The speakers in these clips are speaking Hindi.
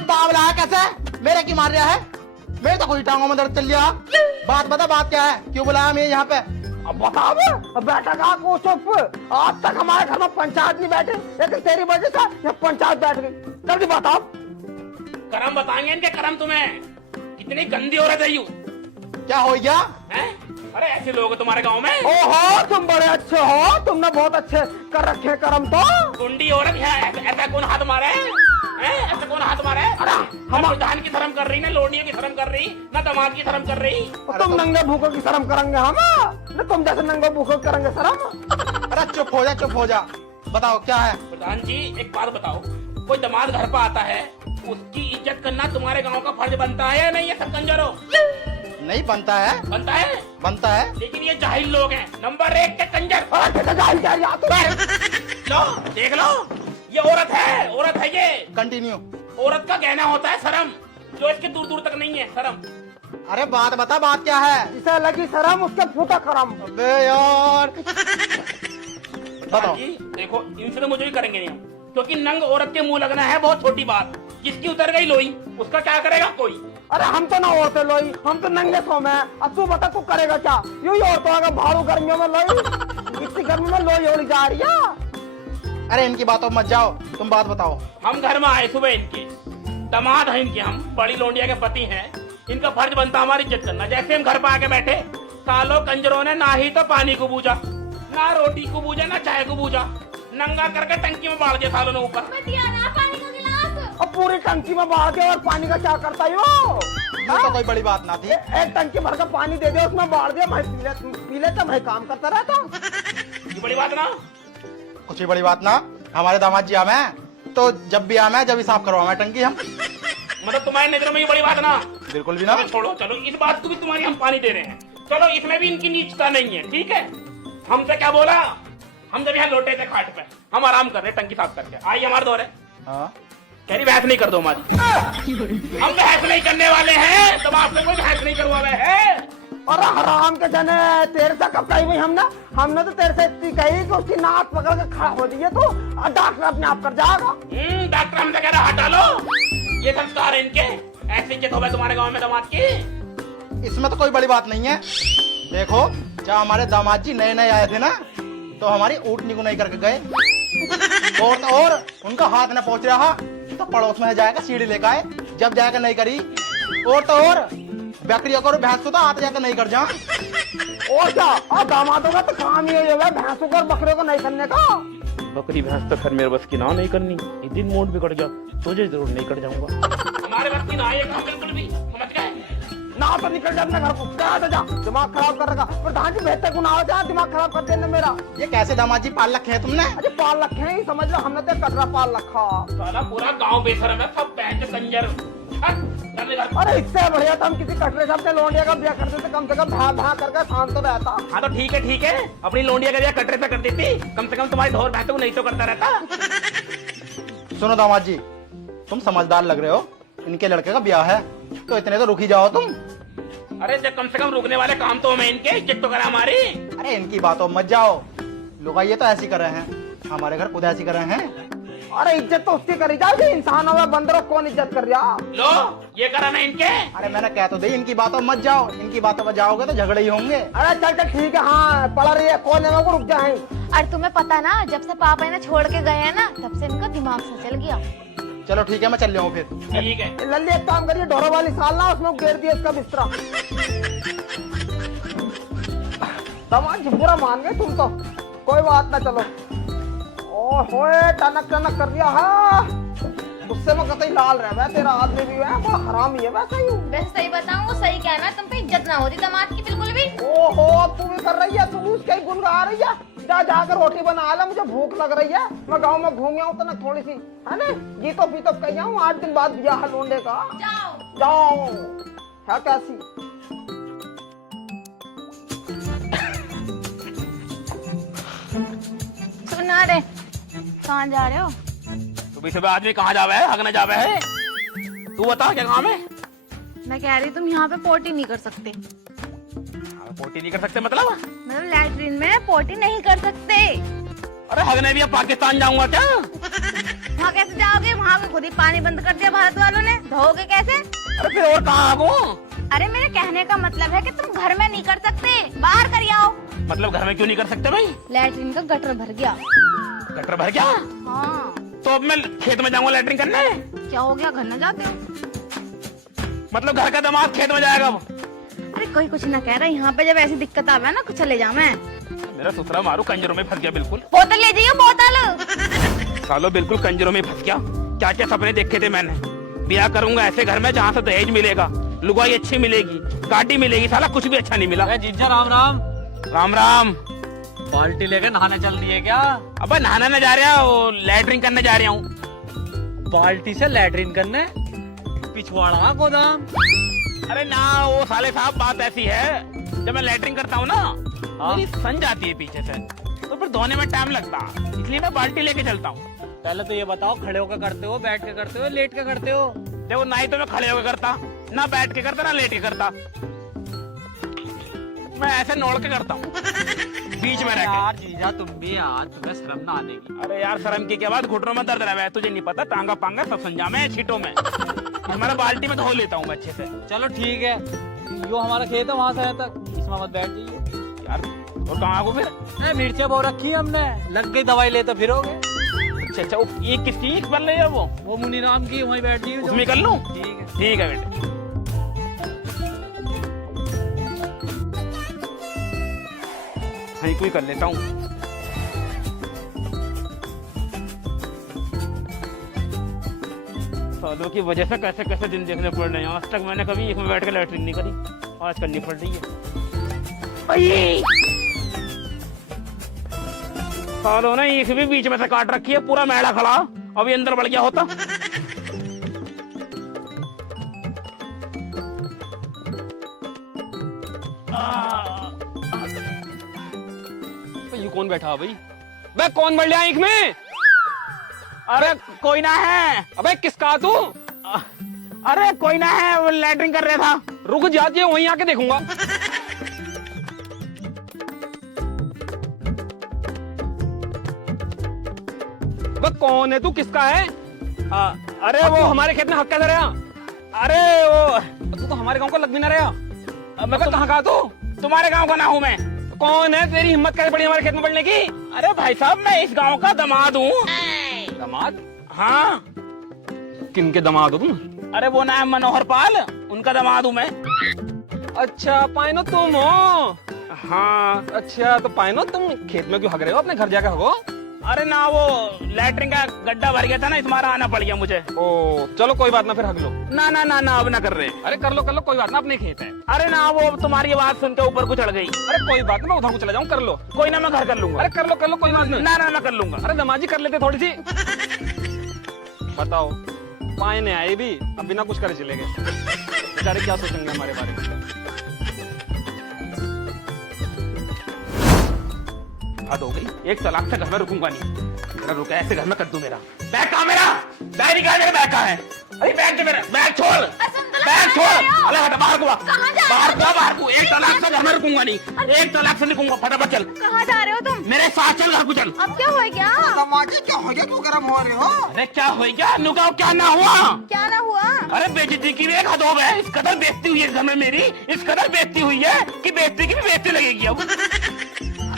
बावला है कैसे? मेरे क्यों मार रहा है? मेरे तो कोई टांगों में दर्द चल गया। बात बता, बात क्या है? क्यों बुलाया मैं यहाँ पे? अब बताओ बेटा का को चुप। आज तक हमारे घर में पंचायत नहीं बैठे, लेकिन तेरी वजह से ये पंचायत बैठ गई। जल्दी बताओ। करम बताएंगे इनके करम तुम्हें। कितनी गंदी औरत है यू। क्या हो गया? हैं? अरे ऐसे लोग तुम्हारे गांव में। ओहो तुम बड़े अच्छे हो, तुमने बहुत अच्छे कर रखे करम तो। गुंडी औरत है, ऐसा कौन हाथ मारे हैं? ऐसा कौन हाथ मारे? हम प्रधान की शर्म कर रही, ना लोडियों की शर्म कर रही, ना दामाद की शर्म कर रही। तुम नंगे भूखों की शर्म करेंगे हम न? तुम जैसे नंगे भूखों करेंगे शर्म। अरे चुप हो जा, चुप हो जा। बताओ क्या है? प्रधान जी एक बात बताओ, कोई दामाद घर पर आता है, उसकी इज्जत करना तुम्हारे गांव का फर्ज बनता है या नहीं? ये सब कंजरो नहीं बनता है। बनता है? बनता है। लेकिन ये जाहिल लोग हैं, नंबर 1 के कंजर। लो देख लो, ये औरत है ये। कंटिन्यू। औरत का कहना होता है शर्म, जो इसके दूर दूर तक नहीं है शर्म। अरे बात बता, बात क्या है? जिसे लगी शर्म उसके फूटा करम। अबे यार बताओ। जी देखो, इनसे तो मुझे भी करेंगे नहीं हम, क्योंकि नंग औरत के मुंह लगना है बहुत छोटी बात। जिसकी उतर गई लोई, उसका क्या करेगा कोई? अरे हम तो ना होते लोई, हम तो नंगे सो में। अब तू बता तू करेगा क्या? यू ही औरतों का भारू गर्मियों में लोई, इतनी गर्मी में लोई ओढ़ी जा रही है। अरे इनकी बातों मत जाओ, तुम बात बताओ। हम घर में आए सुबह, इनके दामाद है, इनके हम बड़ी लोंडिया के पति हैं। इनका फर्ज बनता हमारी इज्जत करना। जैसे हम घर पर आके बैठे, सालों कंजरों ने ना ही तो पानी को बूझा, ना रोटी को बूझा, ना चाय को बूझा, नंगा करके टंकी में बाढ़ दिया सालों ने ऊपर। अब पूरी टंकी में बाढ़ दे और पानी का क्या करता है वो? ये तो कोई बड़ी बात ना थी। एक टंकी भर का पानी दे दे, उसमें बाढ़ दे, मैं पी लेता, मैं काम करता रहता। ये बड़ी बात ना। कुछ भी बड़ी बात ना। हमारे दामाद जी आमे तो जब भी आमे जब भी साफ करवाए टंकी हम। मतलब तुम्हारी नजरों में ये बड़ी बात ना? बिल्कुल भी ना। चलो छोड़ो, चलो इस बात को भी तुम्हारी हम पानी दे रहे हैं। चलो इसमें भी इनकी नीचता नहीं है, ठीक है? हमसे क्या बोला? हम जब यहाँ लोटे थे खाट पे, हम आराम कर रहे टंकी साफ करके। आई हमारे दौरे, हाँ। कह रही बहस नहीं कर दो हमारी। हम बहस नहीं करने वाले हैं, तुम आपसे कोई बहस नहीं करवा रहे हैं। और हराम के जने तेरे से कब कही भाई हमने तो तेरे से इतनी कही कि उसकी नाक पकड़ के खड़ा हो जाइए तो डॉक्टर अपने आप कर जाएगा। डॉक्टर हमसे कह रहा हटा लो। ये संस्कार है इनके, ऐसी इज्जत हो गई तुम्हारे गांव में दामाद की। इसमें तो कोई बड़ी बात नहीं है। देखो जब हमारे दामाद जी नए नए आए थे ना, तो हमारी ऊँटनी को नहीं करके गए। और उनका हाथ न पहुंच रहा तो पड़ोस में जाएगा सीढ़ी लेकर आए, जब जाएगा नहीं करी। और तो और बकरियों को भैंस को तो आते जाकर नहीं कर जा। और क्या? और दामादों का तो काम ही है भैंसों को और बकरियों को नहीं करने का। बकरी भैंस तो खैर मेरे बस की ना नहीं करनी। एक दिन मूड बिगड़ गया, तुझे जरूर नहीं कर जाऊंगा। हमारे बस की ना है ये काम बिल्कुल भी, समझ गए? ना तो निकल जा अपने घर को, जा दिमाग खराब कर रखा। प्रधान जी बेहतर गुनाह हो जा, दिमाग खराब कर देना मेरा। ये कैसे दामाद जी पाल रखे है तुमने? अरे पाल रखे हैं, समझ लो हमने तो कटरा पाल रखा। साला पूरा गांव बेशरम है, सब बहन के कंजर। अरे इससे बढ़िया तो हम किसी कटरे साहब से लोंडिया का ब्याह कर देते, कम से कम भा करके शांत तो रहता। हाँ तो ठीक है, अपनी लोंडिया का ब्याह कटरे से कर देती, कम से कम तुम्हारी ढोर भैंसों को नहीं तो करता रहता। सुनो दामाद जी, तुम समझदार लग रहे हो। इनके लड़के का ब्याह है तो इतने तो रुक ही जाओ तुम। अरे जब कम से कम रुकने वाले काम तो हमें इनके, इज्जत तो करा हमारी। अरे इनकी बातों मत जाओ। लोग ये तो ऐसी कर रहे हैं, हमारे घर खुद ऐसी कर रहे हैं। अरे इज्जत तो उसकी करी जाओ, इंसान हो बंदरों कौन इज्जत कर रहा? लो ये करा ना इनके। अरे मैंने कह तो दी इनकी बातों मत जाओ। इनकी बातों में जाओगे तो झगड़े ही होंगे। अरे चल ठीक है, हाँ पड़ा रही है कोने में, रुक जाए। और तुम्हें पता ना, जब से पापा इन्हें छोड़ के गए हैं ना, तब से इनका दिमाग से चल गया। चलो ठीक है, मैं चल जाऊँ फिर। ठीक है लल्ली एक काम करिए, ढोरों वाली साल ना उसमें घेर दिया इसका बिस्तरा। दामाद जी बुरा मान गए तुम तो, कोई बात ना। चलो ओए टनक टनक कर दिया है, गुस्से में कतई लाल रहा है तेरा आदमी भी है, बड़ा हरामी है वैसा ही। वैसे सही बताऊं, वो सही कहना है, तुम पे इज्जत ना होती दामाद की बिल्कुल भी। ओहो अब तू भी कर रही है, तू भी उसके ही गुण गा रही है। जा जाकर रोटी बना ला, मुझे भूख लग रही है। मैं गांव में घूम गया हूँ तो ना थोड़ी सी है ना, गीतो पीतो कही हूँ। 8 दिन बाद ब्याह लोंडे का। जाओ है कैसी? सुना रे, कहाँ जा रहे हो? सुबह सुबह आदमी कहाँ जावे है, हगने जावे है? तू बता क्या काम है? मैं कह रही तुम यहाँ पे पोटी नहीं कर सकते। पोटी नहीं कर सकते मतलब लैट्रिन में पोटी नहीं कर सकते। अरे हगने भी अब पाकिस्तान जाऊंगा क्या? वहाँ कैसे जाओगे? वहाँ खुद ही पानी बंद कर दिया भारत वालों ने, धोगे कैसे? अरे फिर और कहाँ आगो? अरे मेरे कहने का मतलब है कि तुम घर में नहीं कर सकते, बाहर कर आओ। मतलब घर में क्यों नहीं कर सकते भाई? लैट्रिन का गटर भर गया। गटर भर गया? हाँ। तो अब मैं खेत में जाऊंगा लैट्रिन करने? क्या हो गया, घर न जाते हो? मतलब घर का दामाद खेत में जाएगा अब? अरे कोई कुछ ना कह रहा, यहाँ पे जब ऐसी दिक्कत आवे ना कुछ चले जाऊं मैं। मेरा ससुरा मारू कंजरों में फंस गया बिल्कुल। बोतल ले जाइए, बोतल। सालो बिल्कुल कंजरों में फंस गया। क्या क्या सपने देखे थे मैंने, ब्याह करूंगा ऐसे घर में जहाँ से दहेज मिलेगा, लुगाई अच्छी मिलेगी, गाड़ी मिलेगी, साला कुछ भी अच्छा नहीं मिला। जीजा राम राम। राम राम। बाल्टी लेकर नहाने चल रही है क्या? अब नहाना न जा रहा हो, लैट्रिन करने जा रहा हूँ। बाल्टी से लैट्रिन करने? पिछवाड़ा गोदाम। अरे ना वो साले साहब, बात ऐसी है जब मैं लैट्रिन करता हूँ ना, मेरी सन जाती है पीछे से, तो फिर धोने में टाइम लगता, इसलिए मैं बाल्टी लेके चलता हूँ। पहले तो ये बताओ, खड़े होकर करते हो, बैठ के करते हो, लेट के करते हो? देखो ना ही तो मैं खड़े होकर करता, ना बैठ के करता, ना लेट के करता, मैं ऐसे नोड़ के करता हूँ बीच में रह के। यार जीजा तुम भी यार, तुम्हें शर्म ना आने की? अरे यार शर्म की क्या बात, घुटनों में दर्द रहा है, तुझे नहीं पता, टांगा पांगा सब संजा में छीटों में। हमारा बाल्टी में धो लेता हूँ मैं अच्छे से। चलो ठीक है, जो हमारा खेत है वहाँ से यहाँ तक, इसमें मत बैठ जाइए यार। और कहाँ आगो फिर? मिर्चें बहुत रखी है हमने, लग गई दवाई ले तो फिरोगे। अच्छा अच्छा, ये किस चीज बन रही है वो मुनीराम की, वहीं बैठ जाइए। उसमें कर लूँ? ठीक ठीक है बेटे। हाँ कोई कर लेता हूँ। सालों की वजह से कैसे कैसे दिन देखने पड़ रहे हैं, आज तक मैंने कभी इसमें बैठ के लैट्रिन नहीं करी, आज करनी पड़ रही है। सालों ने एक भी बीच में से काट रखी है, पूरा मैला खड़ा, अभी अंदर बढ़ गया होता। ये कौन बैठा भाई? बे कौन बढ़ लिया में? अरे कोई ना है। अबे किसका तू? अरे कोई ना है, वो लैट्रिन कर रहा था। रुक जाती, वहीं आके देखूंगा। बे कौन है तू, किसका है? अरे वो हमारे खेत में हक कैसे रहा? अरे वो तू तो हमारे गांव का लग भी ना रहा। मैं तो कहाँ का तू? तुम्हारे गांव का ना हूँ मैं। कौन है, तेरी हिम्मत कैसे पड़ी हमारे खेत में पड़ने की? अरे भाई साहब, मैं इस गांव का दामाद हूँ। दामाद? हाँ। किनके दामाद हो तुम? अरे वो ना है मनोहर पाल, उनका दामाद हूँ मैं। अच्छा पाइनो तुम हो? हाँ। अच्छा तो पाइनो तुम खेत में क्यों हग रहे हो, अपने घर जाकर हगो। अरे ना वो लैट्रिन का गड्ढा भर गया था ना, इसमारा आना पड़ गया मुझे। ओ चलो कोई बात ना, फिर हग लो। ना ना ना ना, अब ना कर रहे। अरे कर लो कोई बात ना, अपने खेत है। अरे ना वो तुम्हारी आवाज सुन के ऊपर को चढ़ गई। अरे कोई बात ना, मैं उधर को चला जाऊँ, कर लो। कोई ना, मैं घर कर लूंगा। अरे कर लो कोई बात नहीं। ना ना, मैं कर लूंगा। अरे दमाजी कर लेते थोड़ी सी। बताओ, पाए ने आए भी अब बिना कुछ करे चले गए, बेचारे क्या सोचेंगे हमारे बारे में। हद हो गई, एक तलाक से घर में रुकूंगा नहीं। मेरा रुका ऐसे घर में कर दूं। मेरा बैग कहाँ, मेरा बैग निकाल, मेरा बैग कहाँ है? अरे बैग दे, मेरा बैग छोड़, बैग छोड़। अरे हट, बाहर को बाहर को। एक तलाक से घर में रुकूंगा नहीं, एक तलाक से निकलूंगा। फटाफट चल। कहाँ जा रहे हो तुम? मेरे साथ चल, घर को चल। अब क्या हो गया? क्या हो गया, क्यों गर्म हो रहे हो? अरे क्या हो गया, नुकाओ क्या ना हुआ? क्या ना हुआ? अरे बेइज्जती की भी एक हद हो गया, इस कदर बेइज्जती हुई है घर में मेरी, इस कदर बेइज्जती हुई है कि बेइज्जती की भी बेइज्जती लगेगी अब।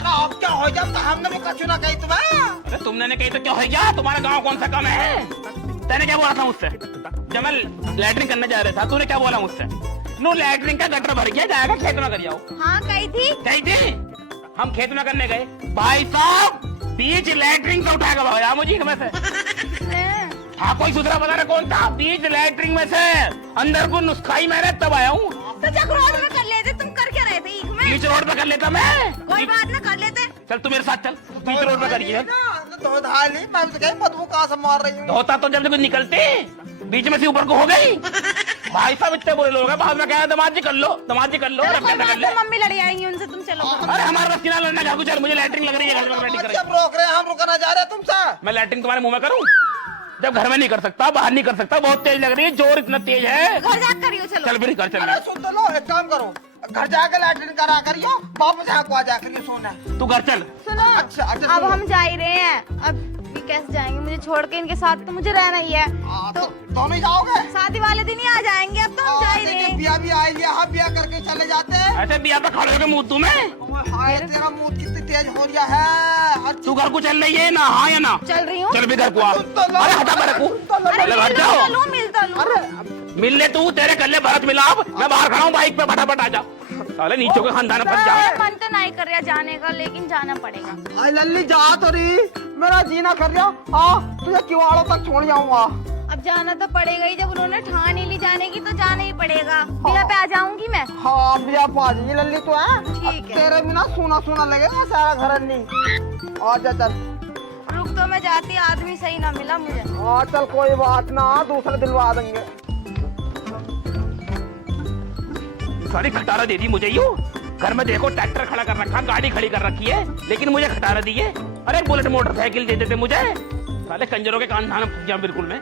अब क्या हो गया, तो हमने भी कछु ना कही तुम्हें। अरे तुमने ने कही तो क्या हो गया? तुम्हारा गांव कौन सा कम है? तैने क्या बोला था मुझसे जब मैं लैट्रिन करने जा रहा था? तूने क्या बोला मुझसे? नो लैट्रिन का गटर भर गया, जाएगा खेत में कर जाओ। हाँ कही थी। कही थी? हम खेत में करने गए, भाई साहब बीच लैट्रिन से उठाएगा भाई मुझे में से। हाँ कोई सुधरा पता नहीं कौन था, बीच लैट्रिन में से अंदर को नुस्खाई मैंने तब आया हूँ। तो जब रोड में कर लेते, तुम कर क्या रहे थे ईख में? बीच रोड पे कर लेता मैं। कोई बात ना, कर लेते। चल तू मेरे साथ चल, बीच रोड पे करिए। तो धाली, मैं तो कहीं बदबू कहाँ से मार रही हूँ। धोता तो जब से कुछ निकलते, बीच में से ऊपर को हो गई। भाई साहब इतने बुरे लोग हैं, बाद में क्या दमाद जी कर लो, दमाद जी कर लो। चलो, कोई बात नहीं, मम्मी लड़ी आएंगी उनसे, तुम चलो। अरे हमारे बस किनारा लड़ना, घर को चल, मुझे लैट्रिन लग रही है, घर में बैटिंग कर। जब रोक रहे हैं, हम रुकना जा रहे हैं तुमसे। मैं लैट्रिन तुम्हारे मुंह में करूं? जब घर में नहीं कर सकता, बाहर नहीं कर सकता, बहुत तेज लग रही है, जोर इतना तेज है। घर जा करियो, चलो। चल फिर घर चल। अरे सुन तो लो, एक काम करो, घर जाकर लैट्रिन करा करियो, वापस यहाँ को आ जा करियो सोना। तू घर चल। सुनो, अच्छा अब हम जा ही रहे हैं, अब कैसे जाएंगे? मुझे छोड़ के इनके साथ तो मुझे रहना ही है। तो दोनों ही जाओगे? शादी वाले दिन ही आ जाएंगे, अब तो हम जा ही रहे हैं। बिया भी आएंगे, हाँ बिया करके चले जाते हैं। ऐसे बिया पे खड़े होके मुंह तुम्हें हाय तेरा मुंह कितनी तेज हो रहा है। तू घर को चल रही है ना? हाँ या ना? चल रही हूँ। चल भी घर को आ। अरे हटा मेरे को, अरे हट जाओ। मिल तो लूं। अरे मिल ले तू, तेरे कल्ले भरत मिला। अब मैं बाहर खड़ा हूँ, बाइक पे फटाफट आ जा। साले नीचों के खानदान में फंस जा। मन तो नहीं कर रहा जाने का, लेकिन जाना पड़ेगा। आई लल्ली जा तो रही, मेरा जीना कर रहा। हाँ तुझे किवाड़ों तक छोड़ जाऊंगा। अब जाना तो पड़ेगा ही, जब उन्होंने ठान ही ली जाने की तो जाना ही पड़ेगा। बिया पे आ जाऊंगी मैं। हाँ बिया पाजी लल्ली तो है। ठीक है। तेरे बिना सूना सूना लगेगा सारा घर नहीं। आ जा चल। रुक तो मैं जाती, आदमी सही ना मिला मुझे। हाँ चल कोई बात ना, दूसरे दिलवा देंगे। सारी खटारा दे दी मुझे यूं। घर में देखो ट्रैक्टर खड़ा कर रखा, गाड़ी खड़ी कर रखी है, लेकिन मुझे खटारा दी है। अरे बुलेट मोटरसाइकिल दे देते मुझे। साले कंजरों के कान धान फंस गया बिल्कुल मैं।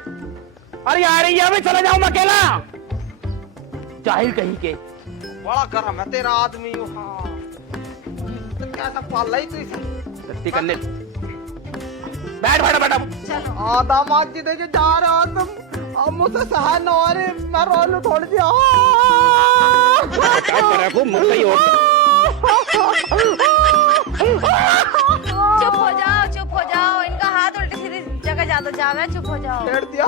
अरे यार यहाँ पे चला जाऊं मैं अकेला, जाहिल कहीं के। बड़ा गरम है तेरा आदमी। हाँ तो कैसा पाल रही तू इसे? गलती करने बैठ बैठ बैठ। चलो हाँ दामाद जी देखिए जा रहे हो तुम, अब मुझसे सहन न हो रही, मैं रो लूं थोड़ी सी। चुप हो जाओ, चुप हो जाओ। इनका हाथ उल्टी सीधी जगह ज्यादा जावे, चुप हो जाओ। छेड़ दिया।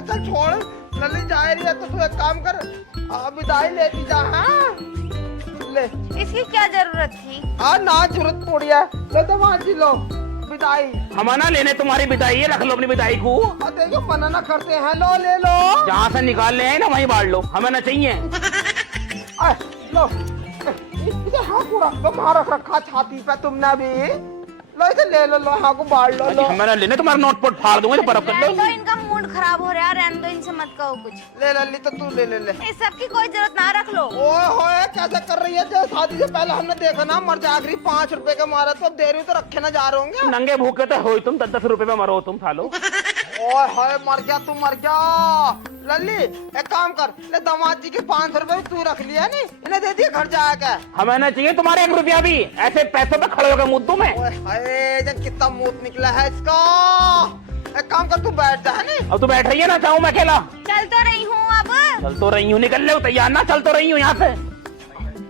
चल छोड़, लल्ली जा रही है तो तू एक काम कर, विदाई लेती जा। हाँ ले। इसकी क्या जरूरत थी? हाँ ना जरूरत पड़ी है, ले दामाद जी लो विदाई। हम ना लेने तुम्हारी विदाई है, रख लो अपनी विदाई को। देखो मना ना करते हैं, लो ले लो। जहाँ से निकाल ले आए ना वहीं बांट लो, हमें ना चाहिए। लो इसे हाँ पूरा तुम्हारा रखा छाती पे तुमने भी। लो इसे ले लो, लो हाँ को बांट लो। लो हमें ना लेने, तुम्हारा नोट पोट फाड़ दूंगा बर्फ कर रहने लो। दो, इनका मूड खराब हो रहा है, रहने दो, इनसे मत कहो कुछ। ले लल्ली तो तू ले ले ले। इस सब की कोई जरूरत ना, रख लो। ओए होए कैसे कर रही है? जो शादी से पहले हमने देखा ना मर जागरी 5 रुपए का मारा, तो अब दे रही तो रखे ना जा रहे होंगे। नंगे भूखे तो हो तुम, 10-10 रुपए में मरो तुम सालो। ओए होए मर गया तू, मर गया। लल्ली एक काम कर, ले दामाद जी के 500 रुपए तू रख लिया नहीं, इन्हें दे दिए घर जाके। हमें ना चाहिए तुम्हारे 1 रुपया भी, ऐसे पैसों पे खड़े होकर मुद्दों में। ओए हाय जब कितना मूत निकला है इसका। एक काम कर तू बैठ जा है नहीं। अब तू बैठ रही है ना, चाहूँ मैं अकेला? चल तो रही हूँ अब। चल तो रही हूँ, निकल ले तैयार ना, चल तो रही हूँ यहाँ से।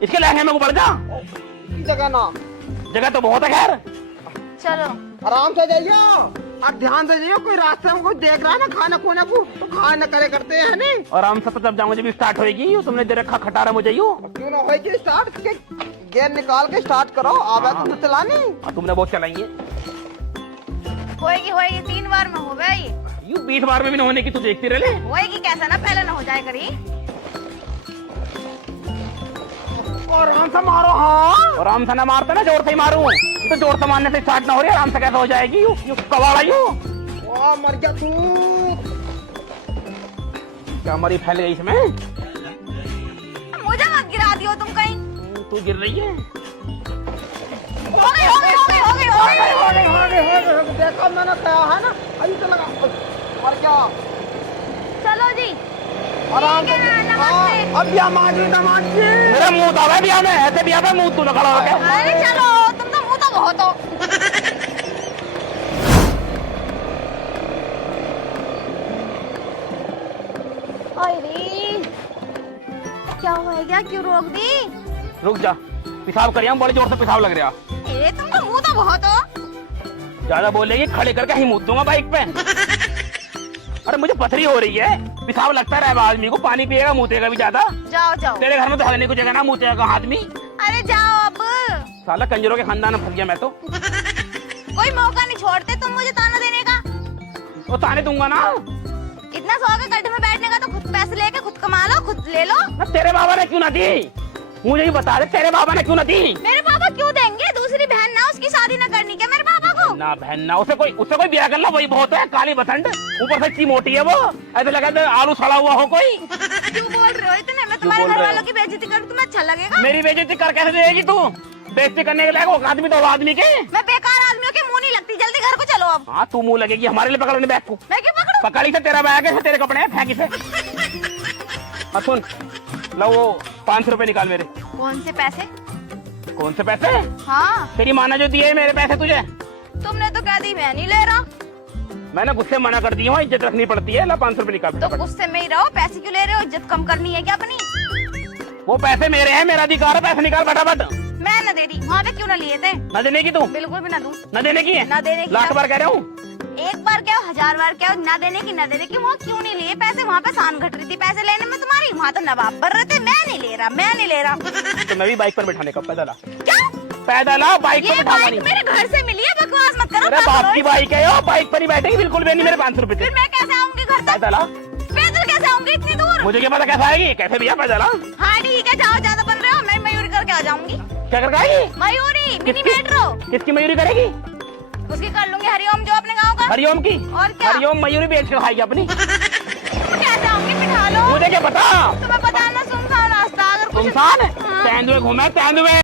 इसके लहंगे में को बढ़ जा, जगह ना, जगह तो बहुत है खैर। चलो आराम से जाइयो और ध्यान से जाइयो, कोई रास्ते में कोई देख रहा है ना खाना खोने को तो खाना करे करते हैं नहीं। और आराम से तो जब जाऊंगा जब स्टार्ट होएगी, तुमने दे रखा खटारा मुझे यूं। क्यों ना होगी स्टार्ट, गेयर निकाल के स्टार्ट करो। आवे तुम चलानी। और तुमने बहुत चलाई है होएगी होएगी, 3 बार में हो गई। यूं 20 बार में भी न होने की तू देखती रह ले। होएगी कैसा ना, पहले ना हो जाए करी। और आराम से मारो। हाँ और आराम से ना मारता ना, जोर से ही मारूं तो जोर से मारने से स्टार्ट ना हो रही, आराम से कैसे हो जाएगी? यूं कबाड़ा यूं। वाह मर गया तू। क्या मरी फैल गई इसमें? मुझे मत गिरा दियो तुम कहीं। तू गिर रही है। हो गई हो गई हो गई हो गई हो गई। देखा मैंने कहा है ना, अभी तो लगा मर गया। चलो जी आराम ठीक है ना, हाँ, नमस्ते। अब बिया माजी दामाद जी। मेरा मुंह दबा है बिया में, ऐसे बिया पे मुंह तू न खड़ा होके। अरे चलो, तुम तो मुंह तो बहुत हो। अरे क्या हो गया, क्यों रोक दी? रुक जा, पेशाब कर, बड़े जोर से पेशाब लग रहा। अरे तुम तो मुंह तो बहुत हो। ज्यादा बोलेगी खड़े करके ही मुँह दूंगा बाइक पे। अरे मुझे पथरी हो रही है, पेशाब लगता रहा आदमी को, पानी पिएगा मुँह भी ज्यादा। जाओ जाओ। तेरे घर में तो हगने को जगह ना, मुँह आदमी। अरे जाओ अब। साला कंजरों के खानदान में फंस गया मैं तो। कोई मौका नहीं छोड़ते तुम मुझे ताना देने का। वो ताने दूंगा ना। इतना शौक है गड्ढे में बैठने का तो खुद पैसे लेके खुद कमा लो, खुद ले लो। ना तेरे बाबा ने क्यों ना दी, मुझे ही बता दे, तेरे बाबा ने क्यों ना दी? मेरे पापा क्यों देंगे? दूसरी बहन ना, उसकी शादी ना करनी क्या मेरे पापा को? ना बहन ना, उससे कोई ब्याह कर लो, वही बहुत है। काली बसंत, ऊपर से इतनी मोटी है वो, ऐसे लगा दे आलू सड़ा हुआ हो कोई। क्यों बोल रहे हो इतने? मैं तुम्हारे बोल घर रहे वालों हो? की बेइज्जती करूँ तुम्हें अच्छा लगेगा? मेरी बेइज्जती कर कैसे देगी तू? बेइज्जती करने के लायक वो आदमी तो वो आदमी के। मैं बेकार आदमियों के मुंह नहीं लगती, जल्दी घर को चलो अब। हाँ तू मुंह लगेगी, हमारे लिए पकड़ने बैग को। मैं क्यों पकड़ूं? पकड़ी से तेरा बैग है, तेरे कपड़े हैं, फेंकी से। और सुन, लो वो 500 रुपए निकाल मेरे। कौन से पैसे? कौन से पैसे? हाँ तेरी माँ ने जो दिए मेरे पैसे तुझे। तुमने तो कह दी मैं नहीं ले रहा। मैंने गुस्से मना कर दिया हूँ, इज्जत रखनी पड़ती है। ला 500 रुपए निकाल तो गुस्से में ही रहो, पैसे क्यों ले रहे हो? इज्जत कम करनी है क्या अपनी? वो पैसे मेरे हैं, मेरा अधिकार है, पैसे निकाल फटाफट। मैं न दे दी, वहाँ पे क्यों न लिए थे? न देने की तू? बिल्कुल भी न दूं। न देने की है? न देने की। लाख बार कह रहा हूँ। एक बार क्या 1000 बार क्या, न देने की न देने की। वहाँ क्यों नहीं लिए पैसे? वहाँ पे शान घट रही थी पैसे लेने में तुम्हारी, वहाँ तो नवाब भर रहे थे। मैं नहीं ले रहा, मैं नहीं ले रहा। तो मैं भी बाइक पर बैठाने का पैदल आ। क्या? पैदल आ, बाइक ये पर बैठा बाइक मेरे घर से मिली है, बकवास मत करो। अरे बाप की बाइक है यो, बाइक पर ही बैठेगी बिल्कुल भी नहीं। मेरे 500 रुपए फिर मैं कैसे आऊंगी घर तक? पैदल आ। पैदल कैसे आऊंगी इतनी दूर? मुझे क्या पता कैसे आएगी? कैसे भैया पैदल आ। हाँ ठीक है, जाओ, ज्यादा बन रहे हो। मैं मयूरी करके आ जाऊंगी। क्या करके आएगी? मयूरी, मिनी किसकी? मेट्रो। किसकी मयूरी करेगी? उसकी कर लूंगी, हरिओम जो अपने गाँव का। हरिओम की? और क्या? हरिओम मयूरी बेच के खाएगी अपनी। कैसे आऊंगी? बिठा लो। मुझे क्या पता? तुम्हें पता है ना, सुनसान रास्ता, अगर कुछ सुनसान है? हाँ। तेंदुए घूमे तेंदुए।